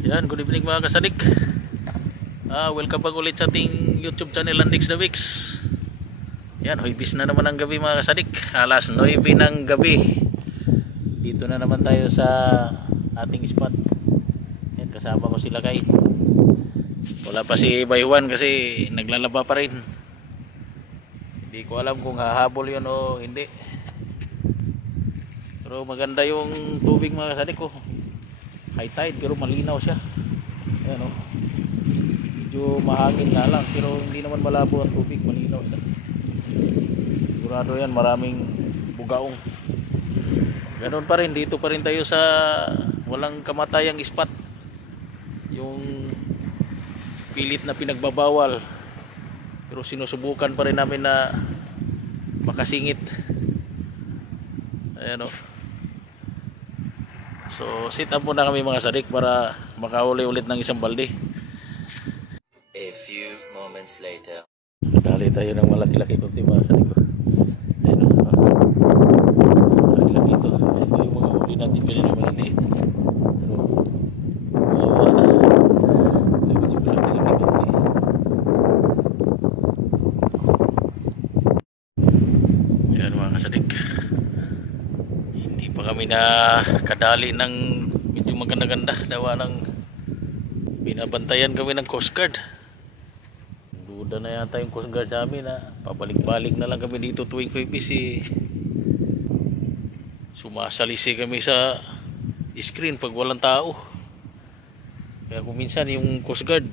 Yan, good evening mga kasadik. Welcome back ulit sa ating YouTube channel Landix the Weeks. Yan, huibis na naman ang gabi mga kasadik. Alas 9 ng gabi. Dito na naman tayo sa ating spot. Yan, kasama ko sila kay. Wala pa si Baywan kasi naglalaba pa rin. Hindi ko alam kung hahabol yun o hindi. Pero maganda yung tubig mga kasadik ko. High tide pero malinaw siya. Ayan o. Medyo mahangin na lang pero hindi naman malabo ang tubig, malinaw siya. Sigurado yan, maraming bugaong. Ganoon pa rin, dito pa rin tayo sa walang kamatayang spot. Yung pilit na pinagbabawal. Pero sinusubukan pa rin namin na makasingit. Ayan o. So sit up muna kami mga sadik para makahuli ulit ng isang balde. A few moments later. Dali tayo ng malaki-laki kunti mga sadik ko. Ayun o. Malaki-laki ito. Ito yung mga huli natin kanina maliliit. Pero wawa na. Ito medyo malaki-laki kunti. Ayan mga kasadik. Hindi pa kami na kadali ng medyo maganda-ganda. Dawa ng binabantayan kami ng Coast Guard. Duda na yata yung Coast Guard sa amin na pabalik-balik na lang kami dito tuwing Huwebes. Sumasalisi kami sa screen pag walang tao. Kaya kung minsan yung Coast Guard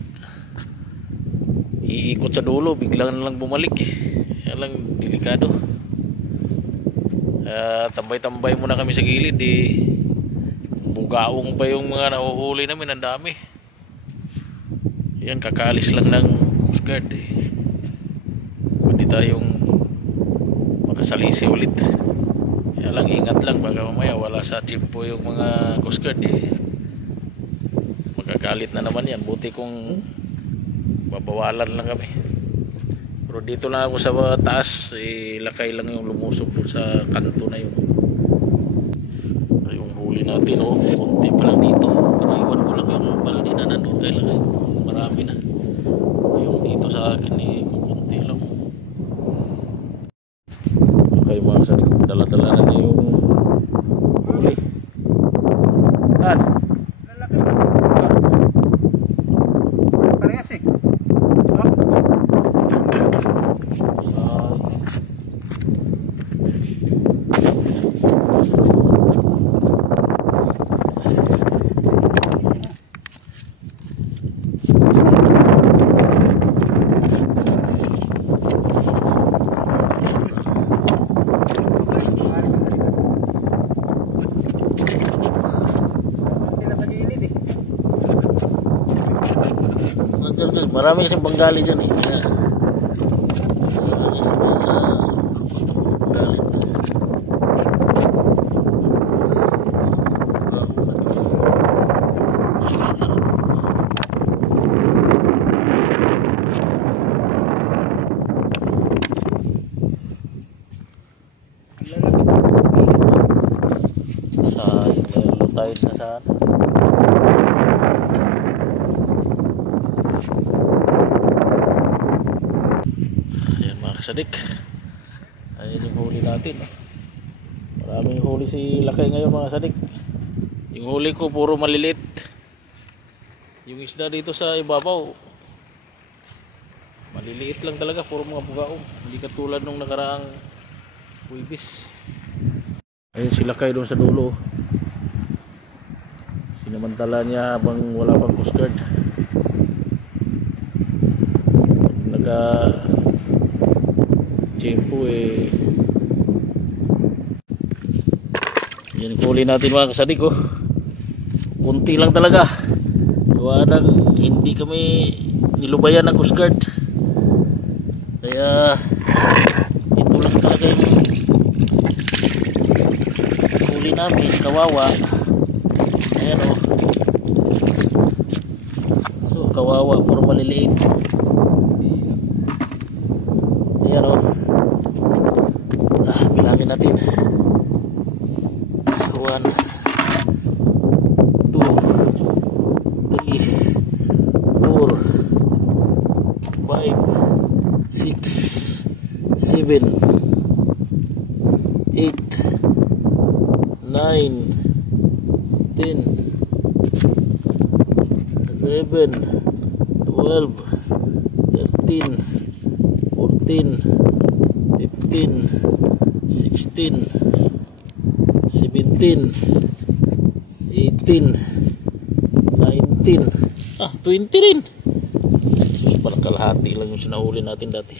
iikot sa dulo, biglang na lang bumalik. Kaya lang delikado. Tambay-tambay muna kami sa gilid. Bugaong pa yung mga nahuhuli namin, ang dami. Yan, kakalis lang ng Coast Guard. Pwede tayong makasalisi ulit. Kaya lang, ingat lang baka mamaya wala sa tsimpo yung mga Coast Guard. Makakalit na naman yan. Buti kung babawalan lang kami. Pero dito lang ako sa taas, lakay lang yung lumusob doon sa kanto na yun. Yung huli natin, konti pa lang dito. Pero iwan ko lang yung balde na nandun kay lakay. Marami na. Yung dito sa akin, kukunti lang. Okay mga sabi ko, dala-dala na yung huli. Saan? Lalaki. Parehas eh. Marami kasing Bengali dyan eh. Sayang na tayo na saan. Sadik. Ayan yung huli natin. Maraming huli si lakay ngayon mga sadik. Yung huli ko puro malilit. Yung isda dito sa ibabaw maliliit lang talaga, puro mga bugaong. Hindi katulad nung nakaraang Huwebes. Ayun si lakay doon sa dulo. Sinamantala niya habang wala pang Coast Guard. Tiyempo yan huli natin mga kasadik kunti lang talaga gawa ng hindi kami nilubayan ng Coast Guard kaya ito lang talaga yung huli namin, kawawa. Ayan so kawawa, puro maliliit. Ayan bilangin natin 1, 2, 3, 7, 8, 9, 10, 11, 12, 13, 14, 15, 16, 17, 18, 19, 20 rin. Sus, parang kalahati lang yung sinahuli natin dati.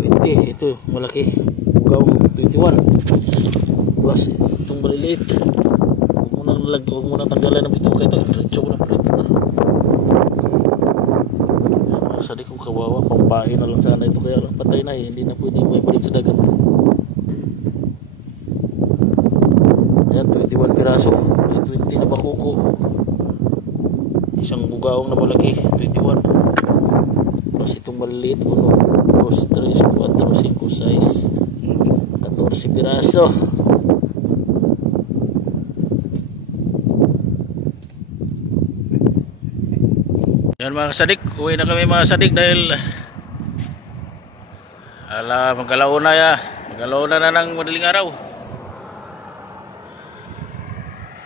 20, ito malaki. Bugaw, 21. Plus itong maliliit. Huwag mo nang tanggalan ng bituka ito. Diretso ko na pala ito. Sabi ko kawawa, pampain na lang sana ito, kaya lang patay na hindi na pwede may balik sa dagat. Ayan, 21 piraso. May 20 na bakuko. Isang bugaong na malaki, 21. Plus itong maliliit, 1, 2, 3, 4, 5, 6, 14 piraso. Yan mga kasadik, uwi na kami mga kasadik dahil magalauna na ng madaling araw.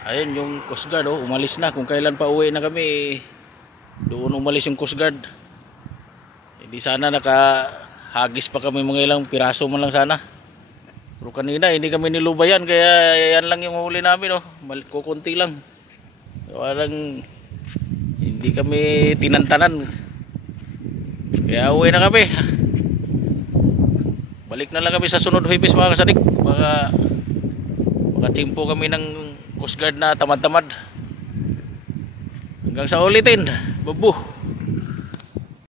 Ayun yung Coast Guard, umalis na. Kung kailan pa uwi na kami, doon umalis yung Coast Guard. Hindi sana nakahagis pa kami mga ilang piraso man lang sana. Pero kanina hindi kami nilubayan, kaya yan lang yung huli namin, kukunti lang. Walang hindi kami tinantanan. Kaya uwi na kami. Balik na lang kami sa sunod Huwebes mga kasadik. Makachimpo kami ng Coast Guard na tamad-tamad. Hanggang sa ulitin. Babu.